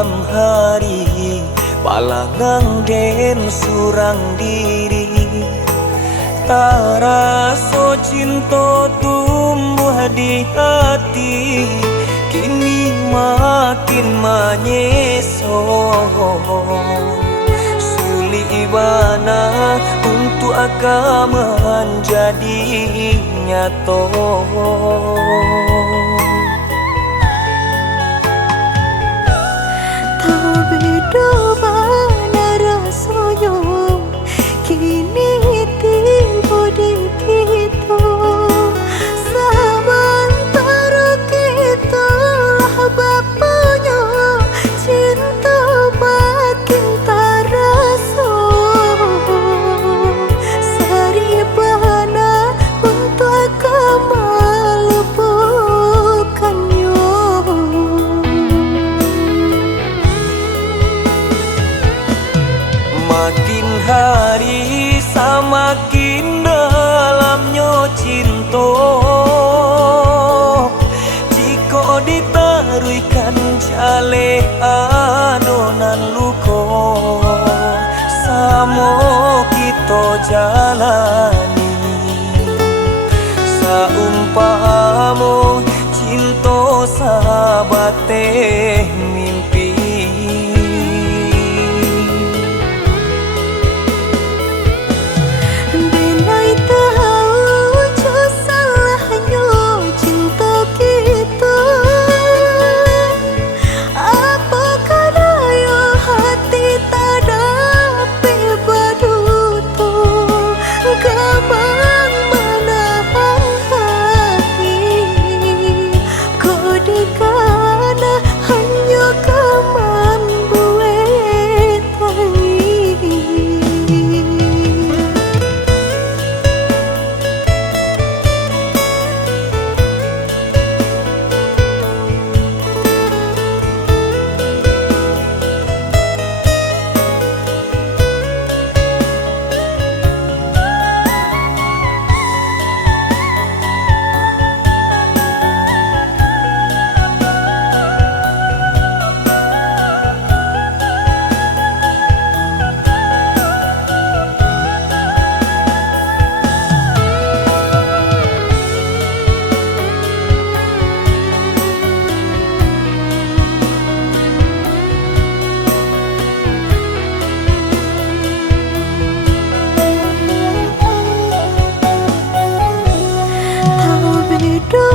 malam hari, balangang den surang diri. Taraso cinta tumbuh di hati, kini makin menyeso. Suli ibana untuk akan menjadi nyato. Tak beda mana rasanya kini tiba di kita. Sementara kita lah bapaknya, cinta makin terasa. Saribana untuk akan melupakannya. Makin hari semakin dalamnya cinta. Jika ditaruhkan jale adonan luka, samo kita jalani. Saumpama cinta sabate mimpi. Benai tahu jo salahnya cinta kita. Apakah daya hati tak dapat berdusta, gamang menahan hati. Kodekana hanya kaman buat tangis. Tak beda